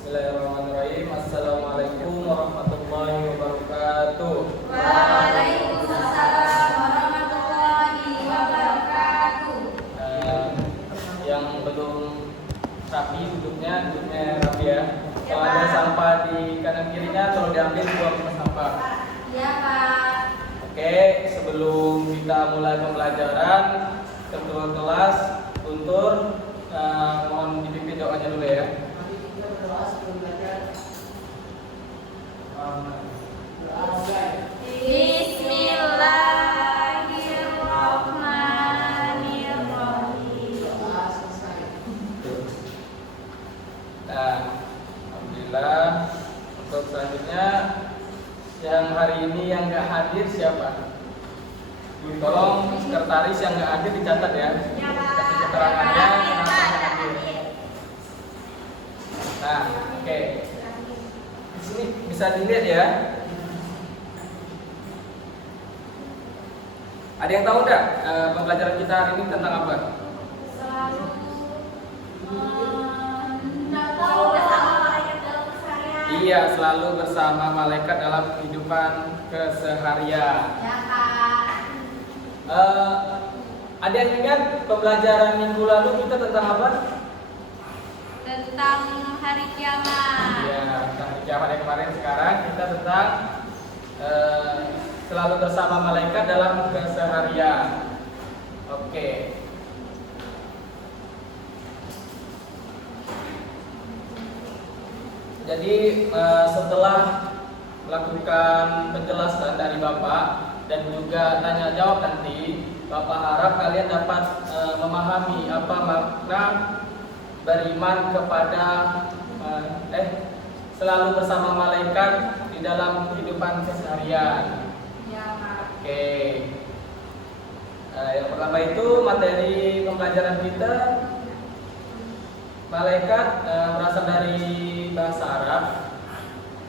Bismillahirrahmanirrahim. Assalamualaikum warahmatullahi wabarakatuh. Waalaikumsalam warahmatullahi wabarakatuh. Yang belum rapi duduknya rapi ya. Kalau ada sampah di kanan kirinya tolong diambil, buang ke sampah. Ya Pak. Oke, sebelum kita mulai pembelajaran, ketua kelas Guntur mohon dipimpin doanya dulu ya. Bismillahirrahmanirrahim. Nah, alhamdulillah. Untuk selanjutnya yang hari ini yang nggak hadir siapa? Tolong sekretaris yang nggak hadir dicatat ya. Kasih keterangannya. Kenapa nggak hadir. Nah, oke. Di sini bisa dilihat ya. Ada yang tahu nggak pembelajaran kita hari ini tentang apa? Selalu tahu bersama malaikat dalam keseharian. Iya, selalu bersama malaikat dalam kehidupan keseharian. Ya Pak. Ada yang ingat pembelajaran minggu lalu kita tentang apa? Tentang hari kiamat. Iya, tentang hari kiamat yang kemarin. Sekarang kita tentang selalu bersama malaikat dalam keseharian. Oke. Jadi setelah melakukan penjelasan dari Bapak dan juga tanya jawab nanti, Bapak harap kalian dapat memahami apa makna beriman kepada selalu bersama malaikat di dalam kehidupan keseharian. Ya Pak. Oke. Yang pertama itu materi pembelajaran kita. Malaikat berasal dari bahasa Arab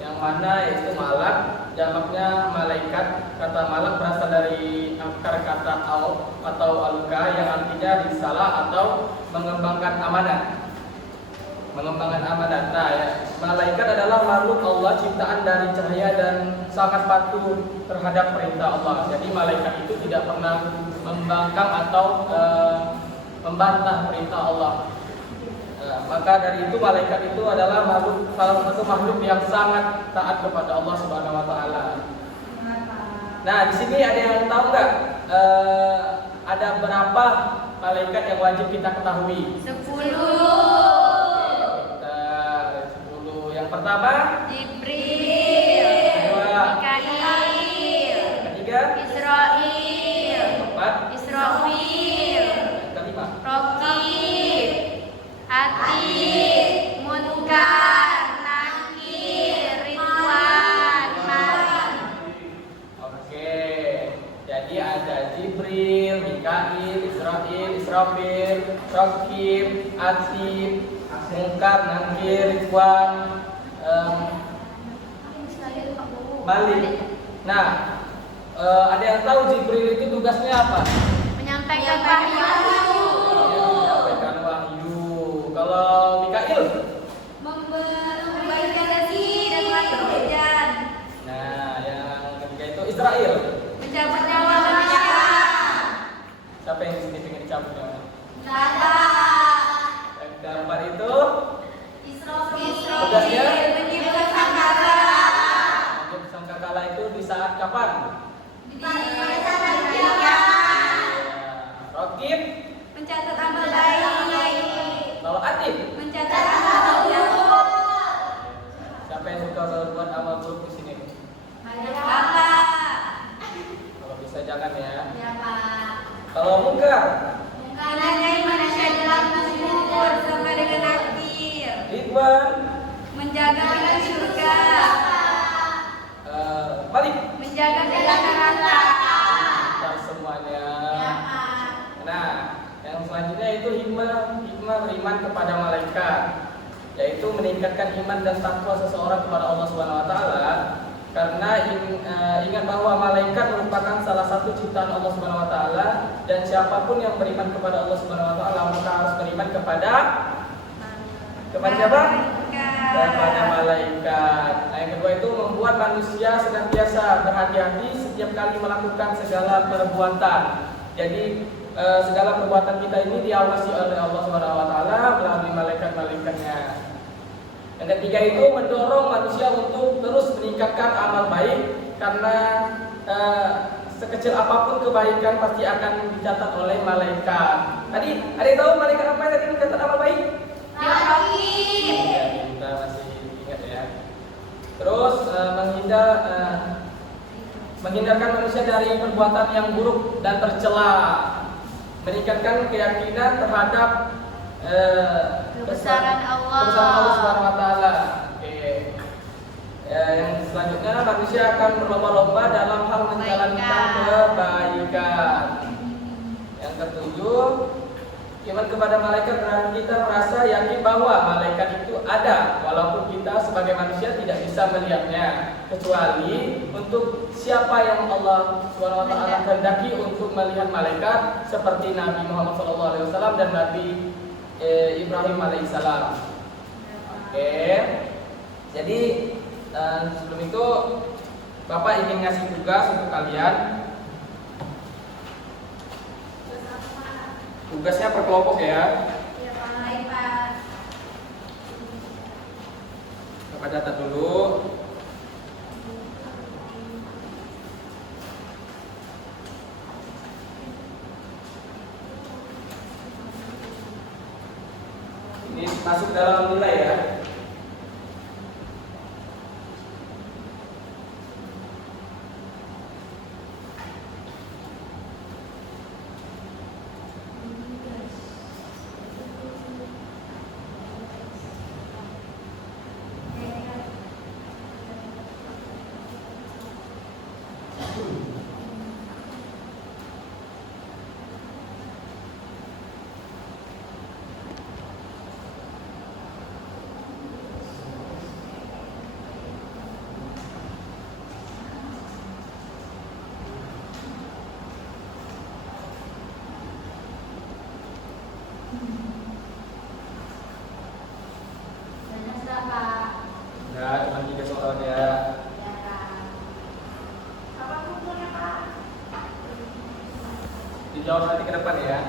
yang mana yaitu malak, jamaknya malaikat. Kata malak berasal dari akar kata al atau aluka yang artinya risalah atau mengembangkan amanat. Mengembangkan amanat. Nah, ya, malaikat adalah makhluk Allah ciptaan dari cahaya dan sangat patuh terhadap perintah Allah. Jadi malaikat itu tidak pernah membangkang atau membantah perintah Allah. Maka dari itu malaikat itu adalah salah satu makhluk yang sangat taat kepada Allah Subhanahu wa taala. Nah, di sini ada yang tahu nggak ada berapa malaikat yang wajib kita ketahui? 10. Kita 10. Yang pertama, Jibril. Kedua, Mikail. ketiga, Israil. keempat, Israfil. kelima. Raqib. Atid. Munkar. Nakir. Ridwan. Malik. Oke, jadi ada Jibril, Mikail, Israfil, Raqib, Atid, Munkar, Nakir, Ridwan, Malik. Nah, ada yang tahu Jibril itu tugasnya apa? Menyampaikan wahyu. Menyampaikan wahyu. Kalau Mikail? Membaikkan rezeki dan mengatur hujan. Nah, yang ketiga itu Israel. Mencabut nyawa manusia. Siapa yang di sini pengen dicabut nyawa? Nada. Yang keempat itu Israfil. Tugasnya? Menciptakan sangkala. untuk sangkakala itu di saat kapan? Di masa kiamat. Raqib. Mencatat amal baik. Kalau Atid? Mencatat amal buruk. Siapa yang suka berbuat amal buruk di sini? Bapak. Kalau bisa jangan ya. Ya Pak. Kalau Munkar? Menanyai manusia dalam kubur sampai dengan akhir. Ridwan? Menjaga pintu surga. Malik? Menjaga jalan neraka. Kita semuanya. Ya Pak. Nah, yang selanjutnya itu hikmah beriman kepada malaikat, yaitu meningkatkan iman dan takwa seseorang kepada Allah Subhanahu wa taala. Karena ingat bahwa malaikat merupakan salah satu ciptaan Allah Subhanahu wa taala, dan siapapun yang beriman kepada Allah Subhanahu wa taala maka harus beriman kepada siapa? Daripada malaikat. Nah, yang kedua itu membuat manusia senantiasa berhati-hati setiap kali melakukan segala perbuatan. Jadi segala perbuatan kita ini diawasi oleh Allah Subhanahu wa taala melalui malaikat-malaikatnya. Yang ketiga itu mendorong manusia untuk terus meningkatkan amal baik karena sekecil apapun kebaikan pasti akan dicatat oleh malaikat. Tadi ada yang tahu malaikat apa yang tadi mencatat amal baik? Ya, kita masih ingat ya. Terus menghindarkan manusia dari perbuatan yang buruk dan tercela, meningkatkan keyakinan terhadap Kebesaran Allah. kebesaran Allah Subhanahu wa taala. Oke. Yang selanjutnya manusia akan berlomba-lomba dalam hal menjalankan kebaikan. Yang ketujuh, iman kepada malaikat berarti kita merasa yakin bahwa malaikat itu ada walaupun kita sebagai manusia tidak bisa melihatnya, kecuali untuk siapa yang Allah Subhanahu wa taala kehendaki untuk melihat malaikat seperti Nabi Muhammad SAW dan Nabi Ibrahim alaihissalam. Oke. Jadi sebelum itu Bapak ingin ngasih tugas untuk kalian. Tugasnya per kelompok ya. Bapak catat dulu. Ini masuk dalam nilai ya. Enggak, cuma 3 soal ya. Dijawab nanti ke depan ya.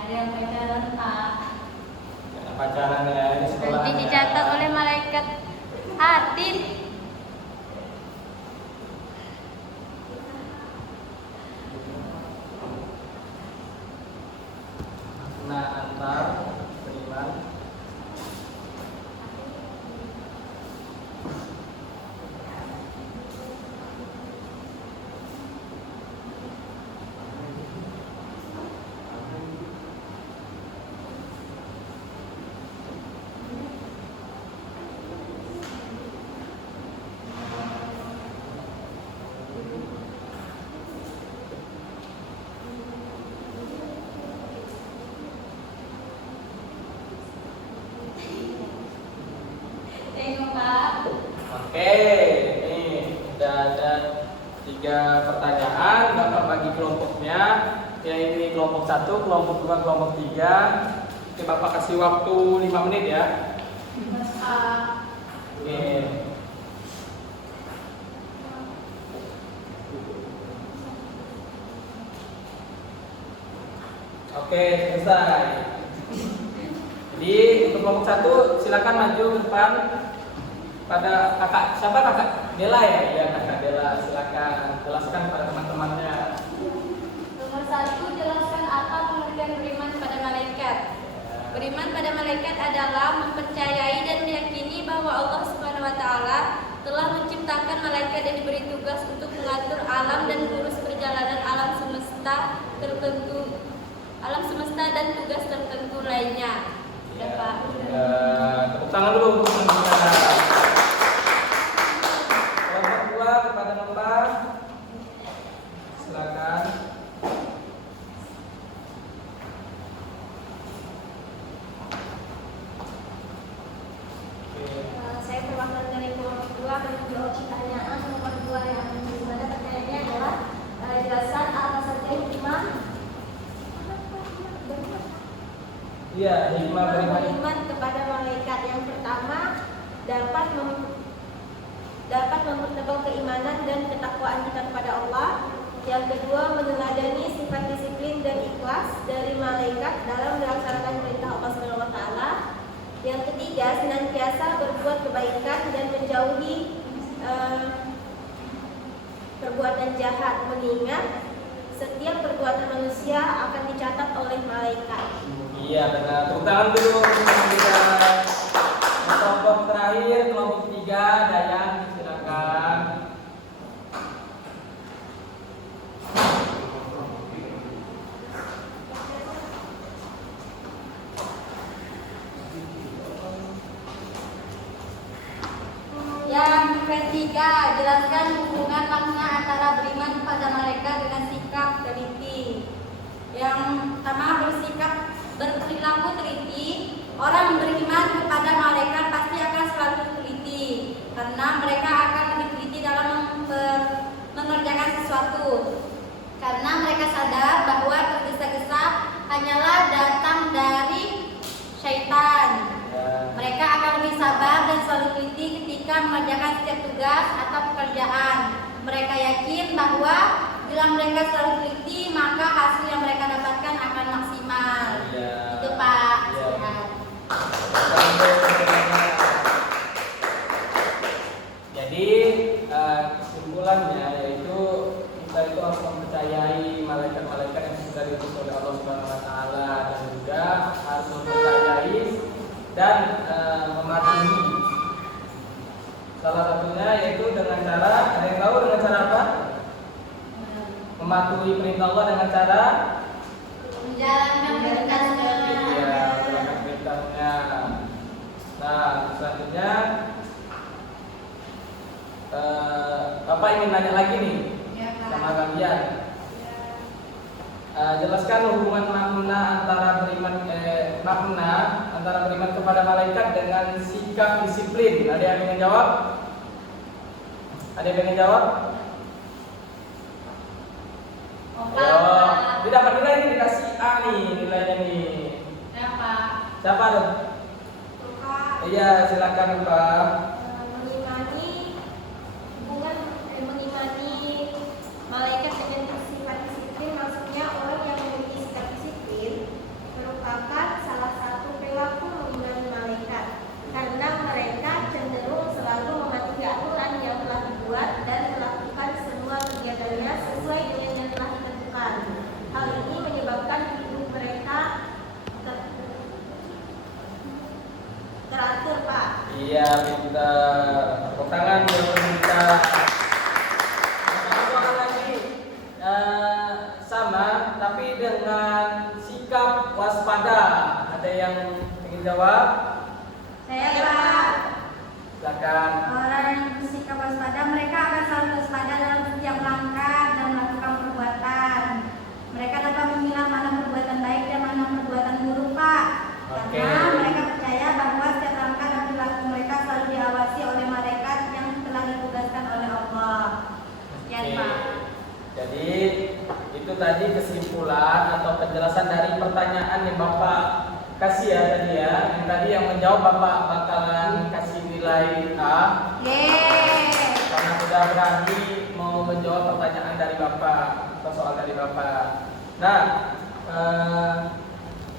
Ada yang pacaran Pak. Jangan pacaran ya, ini sekolah. Nanti dicatat oleh malaikat Atin. Nah, antar beriman. Tengok Pak. Oke, ini udah ada 3 pertanyaan. Bapak bagi kelompoknya. Yang ini kelompok 1, kelompok 2, kelompok 3. Oke, Bapak kasih waktu 5 menit ya. Oke. Oke, selesai. Jadi untuk kelompok 1 silakan maju ke depan pada kakak. Siapa kakak? Dela ya? Iya kakak Dela. Silakan jelaskan pada teman-temannya. Nomor 1, jelaskan apa pengertian beriman pada malaikat. Beriman pada malaikat adalah mempercayai dan meyakini bahwa Allah Subhanahu wa taala telah menciptakan malaikat dan diberi tugas untuk mengatur alam dan mengurus perjalanan alam semesta dan tugas tertentu lainnya. Ya, Pak. Tepuk tangan dulu untuk teman-teman. Kelompok 2 kepada nomor. Silakan. Saya perwakilan dari kelompok 2 menjawab pertanyaan nomor 2 yang dimana pertanyaannya adalah jelaskan apa saja hikmah Iya, hikmah beriman kepada malaikat. Yang pertama, dapat mempertebal keimanan dan ketakwaan kita kepada Allah. Yang kedua, meneladani sifat disiplin dan ikhlas dari malaikat dalam melaksanakan perintah Allah Subhanahu wa taala. Yang ketiga, senantiasa berbuat kebaikan dan menjauhi perbuatan jahat, mengingat setiap perbuatan manusia akan dicatat oleh malaikat. Iya benar. Tepuk tangan dulu untuk kita. Kelompok terakhir, kelompok 3, Dayang, silakan. Yang ketiga, jelaskan hubungan makna antara beriman pada malaikat dengan sikap teliti. Yang pertama, berperilaku teliti. Orang beriman kepada malaikat pasti akan selalu teliti, karena mereka akan lebih teliti dalam mengerjakan sesuatu. Karena mereka sadar bahwa tergesa-gesa hanyalah datang dari syaitan. Mereka akan lebih sabar dan selalu teliti ketika mengerjakan setiap tugas atau pekerjaan. Mereka yakin bahwa bila mereka selalu teliti, maka hasil yang mereka dapatkan akan maksimal. Itu Pak. Jadi kesimpulannya yaitu kita itu harus mempercayai malaikat-malaikat yang sudah diutus oleh Allah Subhanahu wa taala, dan juga harus mempercayai dan mematuhi. Salah satunya yaitu dengan cara, ada yang tahu dengan cara apa? Mematuhi perintah Allah dengan cara Menjalankan perintahnya. iya, menjalankan perintahnya. Nah, selanjutnya Bapak ingin nanya lagi nih sama kalian. Jelaskan hubungan makna antara beriman kepada malaikat dengan sikap disiplin. Ada yang ingin jawab? Ada yang ingin jawab? Tidak pernah ini dikasih A nih nilainya nih. Siapa tuh? Iya, silakan Pak. Mengimani malaikat dengan sifat disiplin, maksudnya orang yang memiliki sikap disiplin merupakan salah satu perilaku mengimani malaikat, karena mereka cenderung selalu mematuhi aturan yang telah dibuat dan melakukan semua kegiatannya sesuai dengan yang telah ditentukan. Hal ini menyebabkan hidup mereka teratur, Pak. Iya, pintar. Tepuk tangan buat kita. Soal lagi sama, tapi dengan sikap waspada. Ada yang ingin jawab? Saya, Pak. Silakan. Orang yang bersikap waspada, mereka akan selalu waspada dalam setiap langkah dan melakukan perbuatan. Mereka dapat memilah mana perbuatan baik dan mana perbuatan buruk, Pak. Karena mereka percaya bahwa setiap langkah dan perilaku mereka selalu diawasi oleh malaikat yang telah ditugaskan oleh Allah. Sekian, Pak. Jadi itu tadi kesimpulan atau penjelasan dari pertanyaan yang Bapak kasih ya tadi ya. Yang tadi yang menjawab Bapak bakalan kasih nilai A. Yeay. Karena sudah berani mau menjawab pertanyaan dari Bapak atau soal dari Bapak. Nah,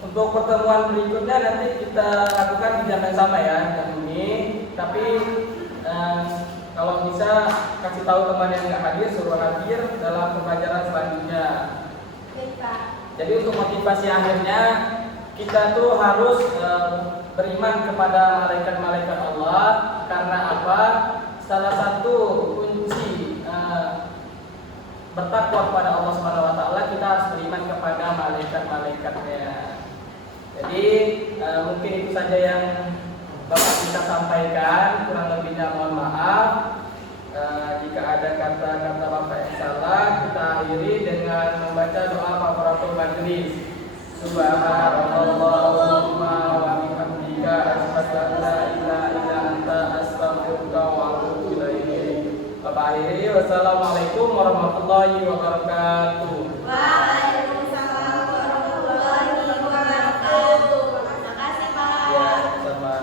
Untuk pertemuan berikutnya nanti kita lakukan di jam yang sama ya, jam ini. Tapi kalau bisa kasih tahu teman yang nggak hadir, suruh hadir dalam pembelajaran selanjutnya. Baik, Pak. Jadi untuk motivasi akhirnya kita tuh harus beriman kepada malaikat-malaikat Allah. Karena apa? Salah satu kunci bertakwa kepada Allah Subhanahu wa taala, kita harus beriman kepada malaikat-malaikatnya. Jadi mungkin itu saja yang Bapak kita sampaikan, kurang lebihnya mohon maaf. Jika ada kata-kata Bapak yang salah, kita akhiri dengan membaca doa kafaratul majelis. Subhanallahumma wa bihamdika asyhadu an la ilaha illa anta astaghfiruka wa atubu ilaik. Bapak akhiri, wassalamualaikum warahmatullahi wabarakatuh. Waalaikumsalam warahmatullahi wabarakatuh. Terima kasih, Pak. Ya, sama.